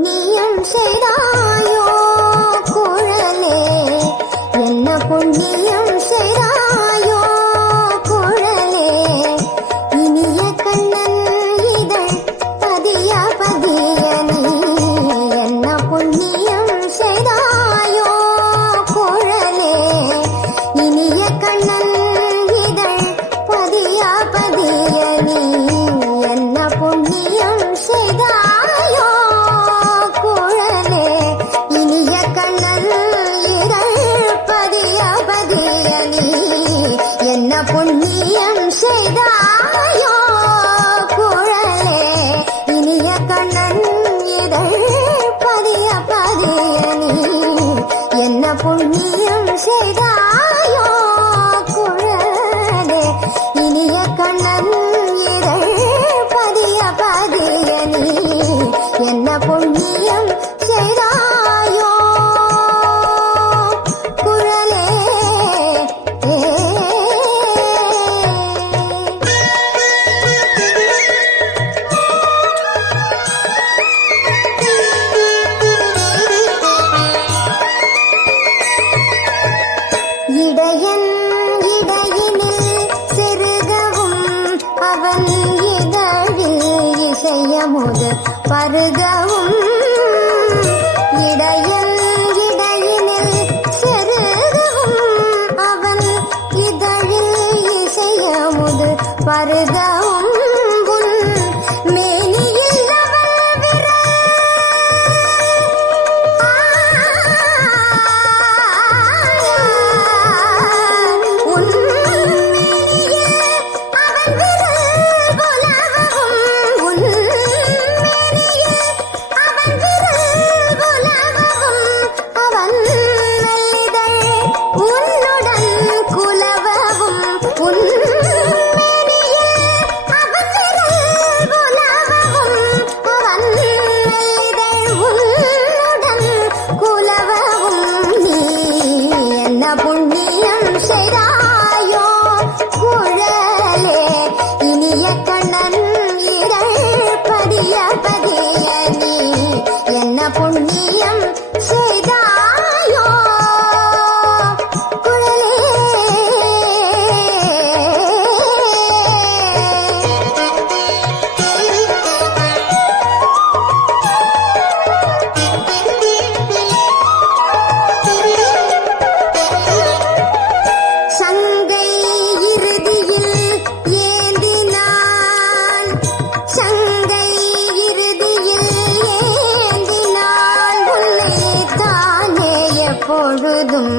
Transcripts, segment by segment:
புண்ணியம் செய்தாயோ குழலே, என்ன புண்ணியம் செய்தாயோ குழலே, இனிய கண்ணன் இதழ் பதிய பதிய நீ, என்ன புண்ணியம் செய்தாயோ குழலே, இனிய கண்ணன் இதழ் பதிய பதிய நீ, என்ன புண்ணியம் செய்தாயோ குழலே, இனிய கண்ணன் இதழ் பதிய பதிய நீ, என்ன புண்ணியம் செய்தாயோ குழலே, இனிய கண்ணன் இதழ் பதிய பதிய நீ, என்ன புண்ணியம் செய்தாயோ குழலே, இனிய கண்ணன் இதழ் பதிய பதிய நீ, என்ன புண்ணியம் செய்தாயோ குழலே. இடையன் இடையினில் செருகவும் அவன் இதழில் இசையமுது பருகவும், இடையன் இடையினில் செருகவும் அவன் இதழில் இசையமுது பருகவும், உன் மேனியில் அவள் விரல் உன் மேனியில் அவன் விரல் புலவும், உன் மேனியில் அவன் விரல் புலவும், அவன் மெல்லிதழ் உன்னுடன் குலவவும், உன் மேனியில் அவன் விரல் புலவவும், அவன் மெல்லிதழ் உன்னுடன் குலவவும், நீ என்ன புண்ணியம் செய்தாயோ குழலே, இனிய கண்ணன் இதழ் பதிய பதிய நீ, என்ன புண்ணியம் செய்தாயோ குழலே. சங்கை இறுதியில் ஏந்தினான், சங்கை இறுதியில் ஏந்தினான், உன்னை தானே எப்பொழுதும்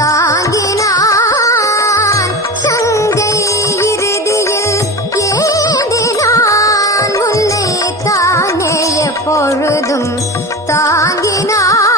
தாங்கினான், சங்கை இறுதியில் ஏந்தினான், உன்னை தானே எப்பொழுதும் தாங்கினான்.